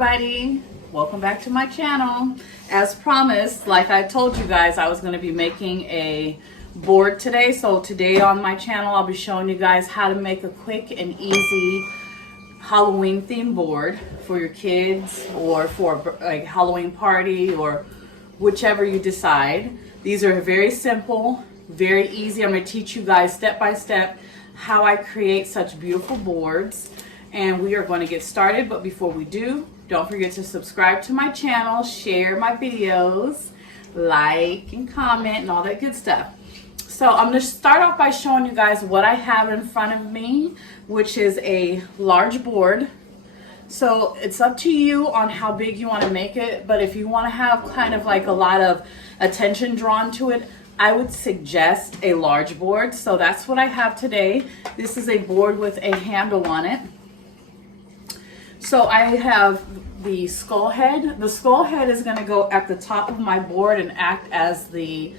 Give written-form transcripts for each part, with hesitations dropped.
everybody, welcome back to my channel. As promised, like I told you guys, I was going to be making a board today. So today on my channel I'll be showing you guys how to make a quick and easy Halloween themed board for your kids or for like Halloween party or whichever you decide. These are very simple, very easy. I'm going to teach you guys step by step how I create such beautiful boards. And we are going to get started, but before we do, don't forget to subscribe to my channel, share my videos, like and comment and all that good stuff. So I'm going to start off by showing you guys what I have in front of me, which is a large board. So it's up to you on how big you want to make it, but if you want to have kind of like a lot of attention drawn to it, I would suggest a large board. So that's what I have today. This is a board with a handle on it. So I have the skull head. The skull head is going to go at the top of my board and act as the,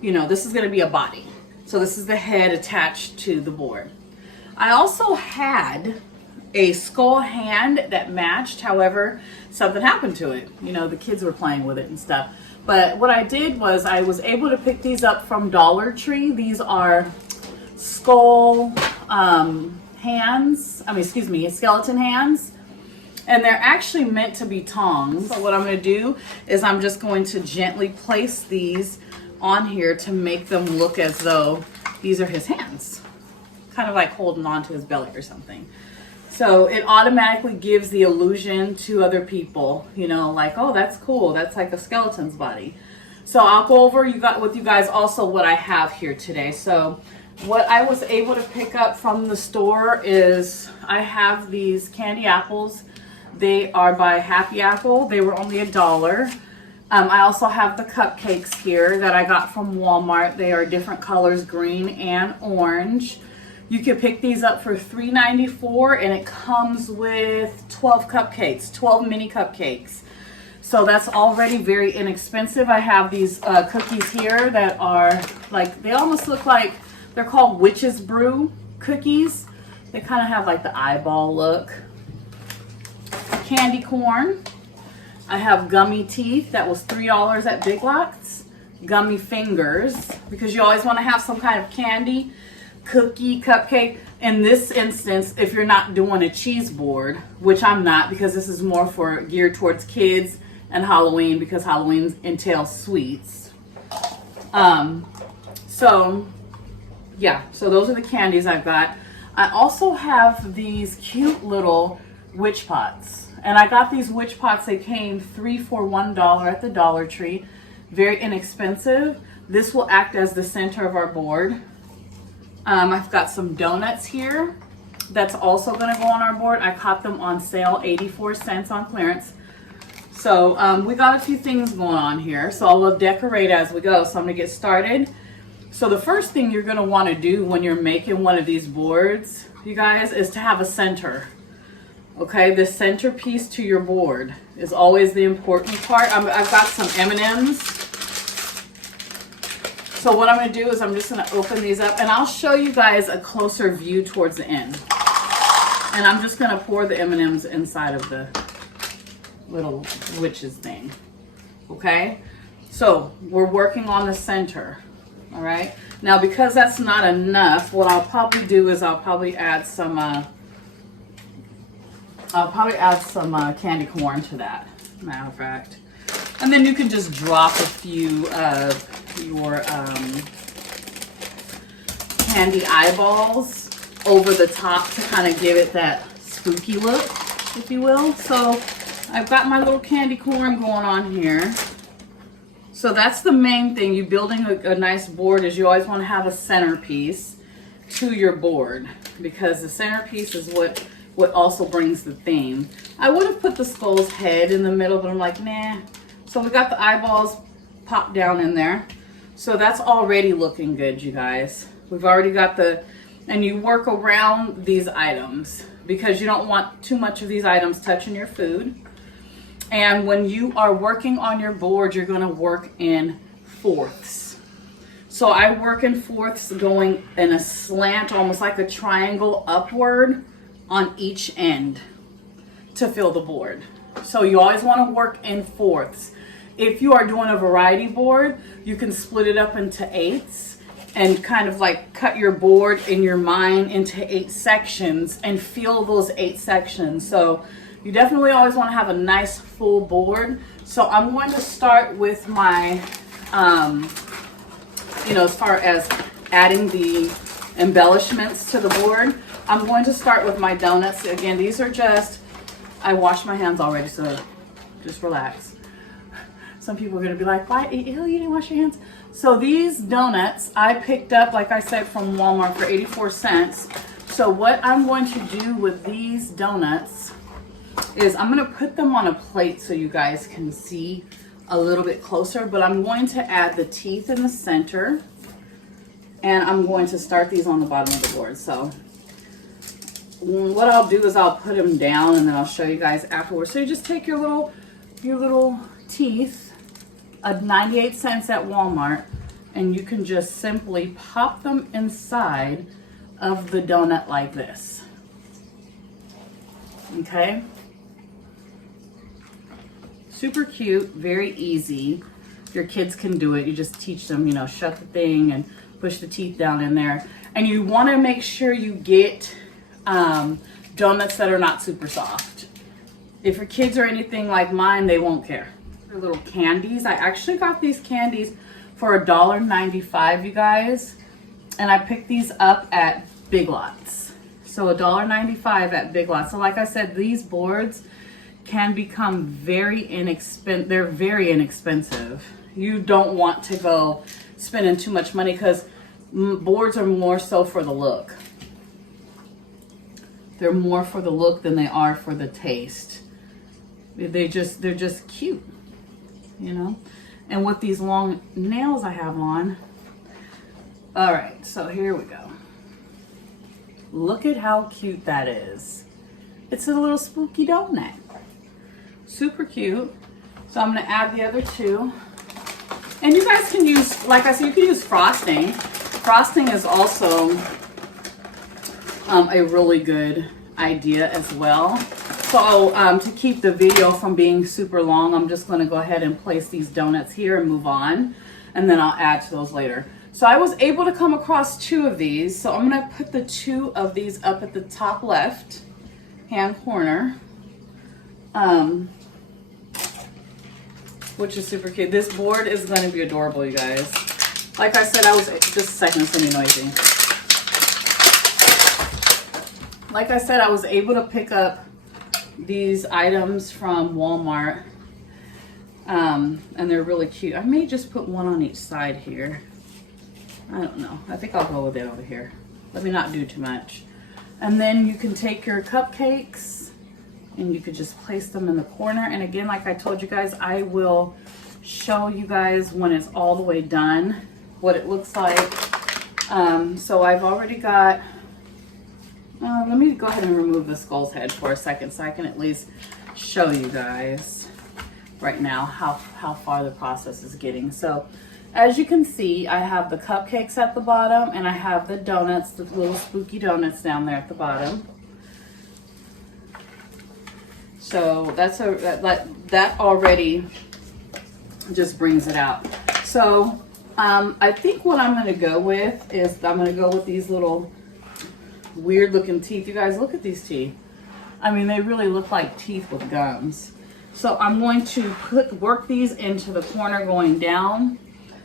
this is going to be a body. So this is the head attached to the board. I also had a skull hand that matched. However, something happened to it. The kids were playing with it and stuff. But what I did was I was able to pick these up from Dollar Tree. These are skull skeleton hands. And they're actually meant to be tongs. So what I'm going to do is I'm just going to gently place these on here to make them look as though these are his hands. Kind of like holding on to his belly or something. So it automatically gives the illusion to other people, like, oh, that's cool. That's like a skeleton's body. So I'll go over with you guys also what I have here today. So what I was able to pick up from the store is I have these candy apples. They are by Happy Apple. They were only $1. I also have the cupcakes here that I got from Walmart. They are different colors, green and orange. You can pick these up for $3.94 and it comes with 12 cupcakes, 12 mini cupcakes. So that's already very inexpensive. I have these cookies here that are like, they almost look like, they're called Witch's Brew cookies. They kind of have like the eyeball look. Candy corn. I have gummy teeth. That was $3 at Big Lots. Gummy fingers, because you always want to have some kind of candy, cookie, cupcake. In this instance, if you're not doing a cheese board, which I'm not, because this is more for geared towards kids and Halloween, because Halloween entails sweets. So those are the candies I've got. I also have these cute little witch pots. And I got these witch pots. They came 3 for $1 at the Dollar Tree. Very inexpensive. This will act as the center of our board. I've got some donuts here. That's also going to go on our board. I caught them on sale, 84 cents on clearance. So we got a few things going on here. So I'll decorate as we go. So I'm going to get started. So the first thing you're going to want to do when you're making one of these boards, you guys, is to have a center. Okay, the centerpiece to your board is always the important part. I've got some M&Ms. So what I'm going to do is I'm just going to open these up and I'll show you guys a closer view towards the end. And I'm just going to pour the M&Ms inside of the little witches thing. Okay, so we're working on the center. All right, now because that's not enough, what I'll probably do is I'll probably add some candy corn to that, matter of fact. And then you can just drop a few of your candy eyeballs over the top to kind of give it that spooky look, if you will. So I've got my little candy corn going on here. So that's the main thing. You building a nice board is you always want to have a centerpiece to your board, because the centerpiece is what also brings the theme. I would have put the skull's head in the middle, but I'm like, nah. So we got the eyeballs popped down in there. So that's already looking good, you guys. We've already got and you work around these items because you don't want too much of these items touching your food. And when you are working on your board, you're gonna work in fourths. So I work in fourths going in a slant, almost like a triangle upward on each end to fill the board. So you always want to work in fourths. If you are doing a variety board, you can split it up into eighths and kind of like cut your board in your mind into 8 sections and feel those 8 sections. So you definitely always want to have a nice full board. So I'm going to start with my, as far as adding the embellishments to the board, I'm going to start with my donuts. Again, these are just, I washed my hands already, so just relax. Some people are going to be like, why, ew, you didn't wash your hands? So these donuts I picked up, like I said, from Walmart for 84 cents. So what I'm going to do with these donuts is I'm going to put them on a plate so you guys can see a little bit closer, but I'm going to add the teeth in the center, and I'm going to start these on the bottom of the board. So what I'll do is I'll put them down and then I'll show you guys afterwards. So you just take your little teeth, 98 cents at Walmart, and you can just simply pop them inside of the donut like this. Okay? Super cute, very easy. Your kids can do it. You just teach them, shut the thing and push the teeth down in there. And you want to make sure you get donuts that are not super soft. If your kids are anything like mine, they won't care. They're little candies. I actually got these candies for $1.95, you guys. And I picked these up at Big Lots. So $1.95 at Big Lots. So like I said, these boards can become very inexpensive. They're very inexpensive. You don't want to go spending too much money because boards are more so for the look. They're more for the look than they are for the taste. They're just cute, And with these long nails I have on. All right, so here we go. Look at how cute that is. It's a little spooky donut. Super cute. So I'm gonna add the other 2. And you guys can use, like I said, you can use frosting. Frosting is also a really good idea as well. So to keep the video from being super long, I'm just going to go ahead and place these donuts here and move on, and then I'll add to those later. So I was able to come across 2 of these, so I'm going to put the 2 of these up at the top left hand corner, which is super cute. This board is going to be adorable, you guys. Like I said, just a second, it's going to be noisy. Like I said, I was able to pick up these items from Walmart, and they're really cute. I may just put one on each side here. I don't know. I think I'll go with it over here. Let me not do too much. And then you can take your cupcakes and you could just place them in the corner. And again, like I told you guys, I will show you guys when it's all the way done what it looks like. So I've already got, let me go ahead and remove the skull's head for a second so I can at least show you guys right now how far the process is getting. So as you can see, I have the cupcakes at the bottom and I have the donuts, the little spooky donuts down there at the bottom. So that already just brings it out. So I think what I'm going to go with is I'm going to go with these little weird looking teeth. You guys, look at these teeth. I mean, they really look like teeth with gums. So I'm going to work these into the corner going down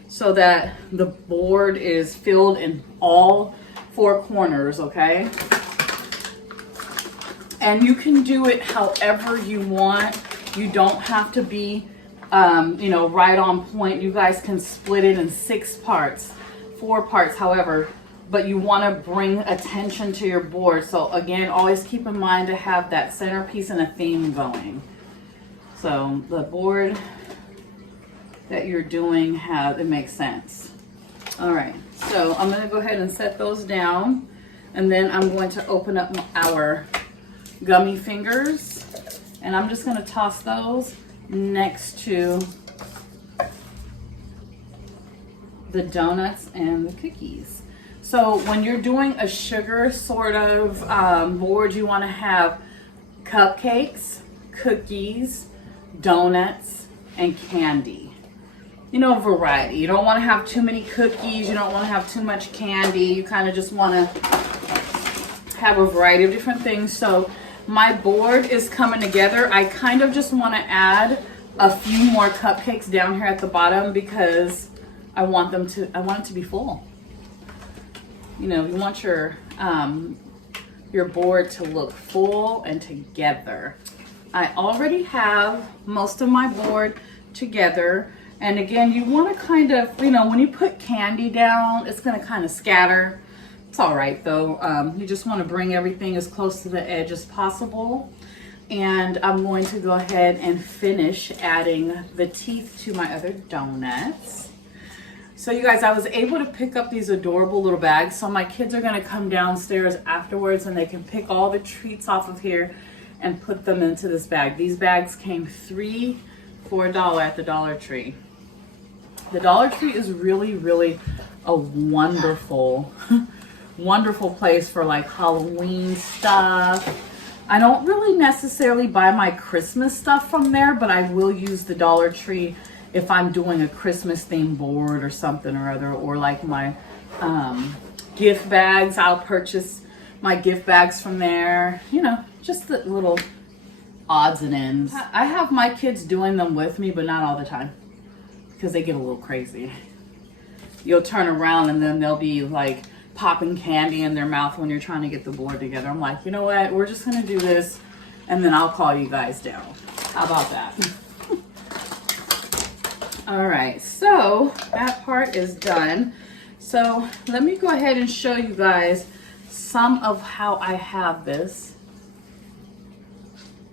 so that the board is filled in all 4 corners, okay? And you can do it however you want. You don't have to be, right on point. You guys can split it in 6 parts, 4 parts, however, but you want to bring attention to your board. So again, always keep in mind to have that centerpiece and a theme going. So the board that you're doing, it makes sense. All right, so I'm going to go ahead and set those down, and then I'm going to open up our gummy fingers, and I'm just going to toss those next to the donuts and the cookies. So when you're doing a sugar sort of board, you want to have cupcakes cookies, donuts, and candy. You know, variety. You don't want to have too many cookies. You don't want to have too much candy. You kind of just want to have a variety of different things. So my board is coming together. I kind of just want to add a few more cupcakes down here at the bottom because I want it to be full. You know, you want your board to look full and together. I already have most of my board together. And again, you want to kind of, you know, when you put candy down, it's going to kind of scatter. It's all right though. You just want to bring everything as close to the edge as possible. And I'm going to go ahead and finish adding the teeth to my other donuts. So you guys, I was able to pick up these adorable little bags. So my kids are going to come downstairs afterwards and they can pick all the treats off of here and put them into this bag. These bags came 3 for $1 at the Dollar Tree. The Dollar Tree is really, really a wonderful wonderful place for like Halloween stuff. I don't really necessarily buy my Christmas stuff from there, but I will use the Dollar Tree if I'm doing a Christmas themed board or something or other, or like my gift bags. I'll purchase my gift bags from there, you know, just the little odds and ends. I have my kids doing them with me, but not all the time because they get a little crazy. You'll turn around and then they'll be like popping candy in their mouth when you're trying to get the board together. I'm like, you know what? We're just going to do this and then I'll call you guys down. How about that? All right, so that part is done. So let me go ahead and show you guys some of how I have this.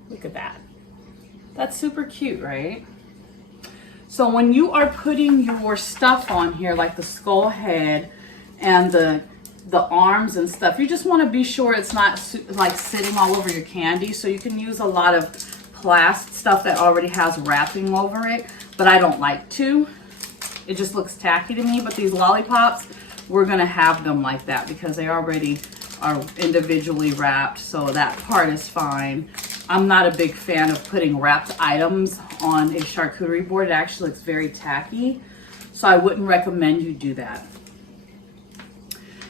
Look at that. That's super cute, right? So when you are putting your stuff on here, like the skull head and the arms and stuff, you just want to be sure it's not like sitting all over your candy. So you can use a lot of plastic stuff that already has wrapping over it, but I don't like to. It just looks tacky to me. But these lollipops, we're gonna have them like that because they already are individually wrapped, so that part is fine. I'm not a big fan of putting wrapped items on a charcuterie board. It actually looks very tacky, so I wouldn't recommend you do that.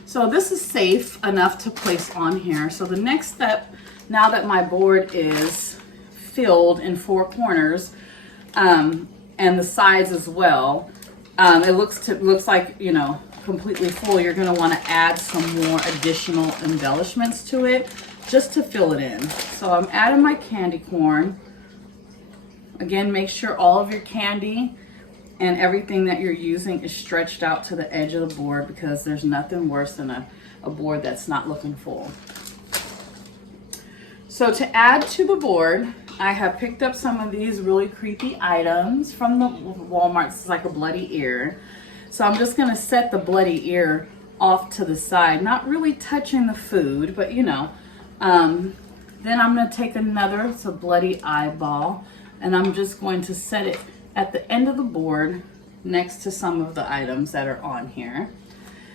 So this is safe enough to place on here. So the next step, now that my board is filled in 4 corners and the sides as well, it looks like, you know, completely full. You're going to want to add some more additional embellishments to it just to fill it in. So I'm adding my candy corn. Again, make sure all of your candy and everything that you're using is stretched out to the edge of the board, because there's nothing worse than a board that's not looking full. So to add to the board, I have picked up some of these really creepy items from the Walmart. It's like a bloody ear. So I'm just gonna set the bloody ear off to the side, not really touching the food, but you know. Then I'm gonna take another, it's a bloody eyeball, and I'm just going to set it at the end of the board next to some of the items that are on here.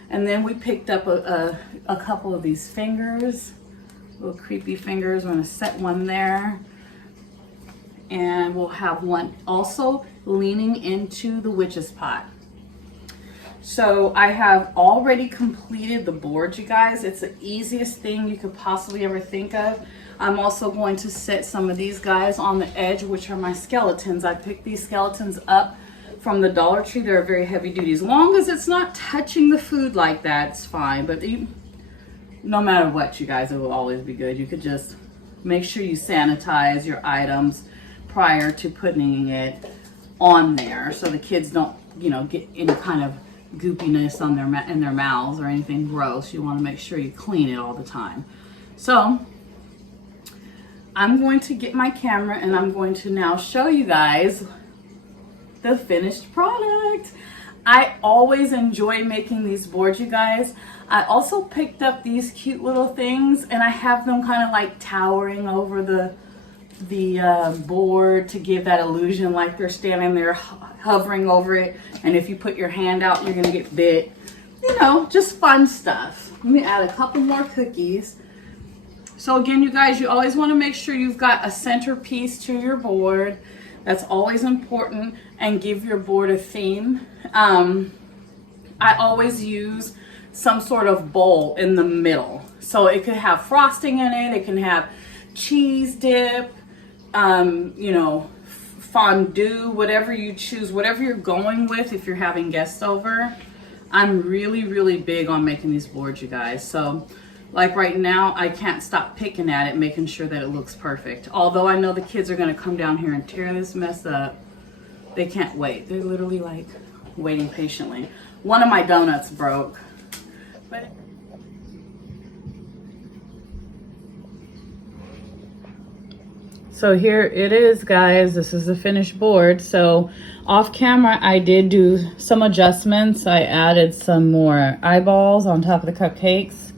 And then we picked up a couple of these fingers, little creepy fingers. I'm gonna set one there. And we'll have one also leaning into the witch's pot. So I have already completed the board, you guys. It's the easiest thing you could possibly ever think of. I'm also going to set some of these guys on the edge, which are my skeletons. I picked these skeletons up from the Dollar Tree. They're very heavy duty. As long as it's not touching the food like that, it's fine. But no matter what, you guys, it will always be good. You could just make sure you sanitize your items prior to putting it on there, so the kids don't, you know, get any kind of goopiness on in their mouths or anything gross. You want to make sure you clean it all the time. So I'm going to get my camera and I'm going to now show you guys the finished product. I always enjoy making these boards, you guys. I also picked up these cute little things and I have them kind of like towering over the board to give that illusion like they're standing there hovering over it, and if you put your hand out you're gonna get bit, you know, just fun stuff. Let me add a couple more cookies. So again, you guys, you always want to make sure you've got a centerpiece to your board. That's always important, and give your board a theme. I always use some sort of bowl in the middle. So it could have frosting in it. It can have cheese dip, you know, fondue, whatever you choose, whatever you're going with if you're having guests over. I'm really, really big on making these boards, you guys. So like right now, I can't stop picking at it, making sure that it looks perfect. Although I know the kids are gonna come down here and tear this mess up. They can't wait. They're literally like waiting patiently. One of my donuts broke. But so here it is, guys. This is the finished board. So off camera, I did do some adjustments. I added some more eyeballs on top of the cupcakes,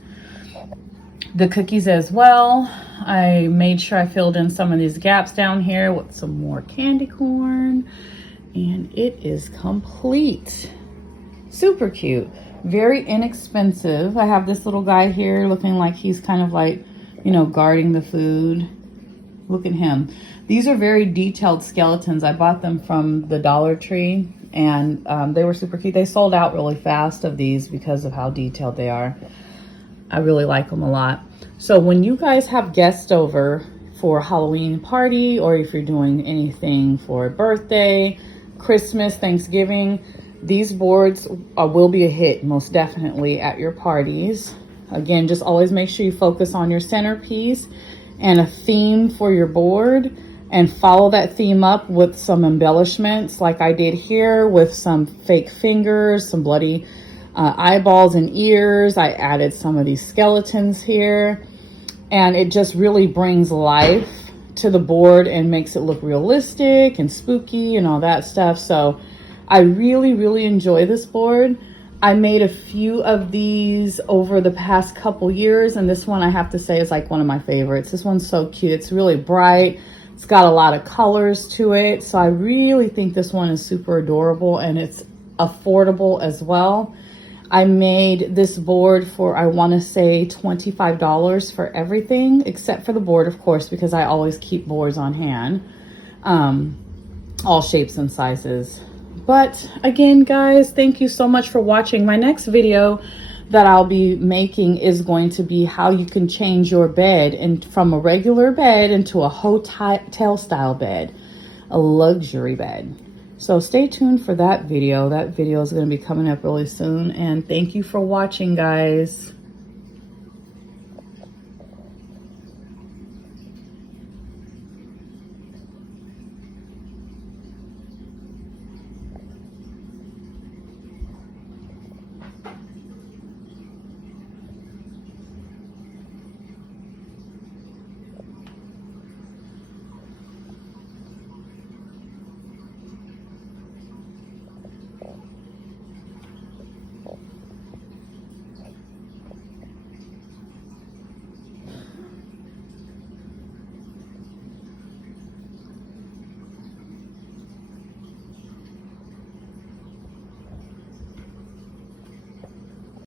the cookies as well. I made sure I filled in some of these gaps down here with some more candy corn, and it is complete. Super cute, very inexpensive. I have this little guy here looking like he's kind of like, you know, guarding the food. Look at him. These are very detailed skeletons. I bought them from the Dollar Tree, and they were super cute. They sold out really fast of these because of how detailed they are. I really like them a lot. So when you guys have guests over for a Halloween party, or if you're doing anything for a birthday, Christmas, Thanksgiving, these boards will be a hit most definitely at your parties. Again, just always make sure you focus on your centerpiece and a theme for your board, and follow that theme up with some embellishments like I did here with some fake fingers, some bloody eyeballs and ears. I added some of these skeletons here, and it just really brings life to the board and makes it look realistic and spooky and all that stuff. So I really, really enjoy this board. I made a few of these over the past couple years, and this one I have to say is like one of my favorites. This one's so cute. It's really bright. It's got a lot of colors to it. So I really think this one is super adorable, and it's affordable as well. I made this board for, I want to say $25 for everything except for the board, of course, because I always keep boards on hand, all shapes and sizes. But again, guys, thank you so much for watching. My next video that I'll be making is going to be how you can change your bed and from a regular bed into a hotel style bed, a luxury bed. So stay tuned for that video. That video is going to be coming up really soon. And thank you for watching, guys.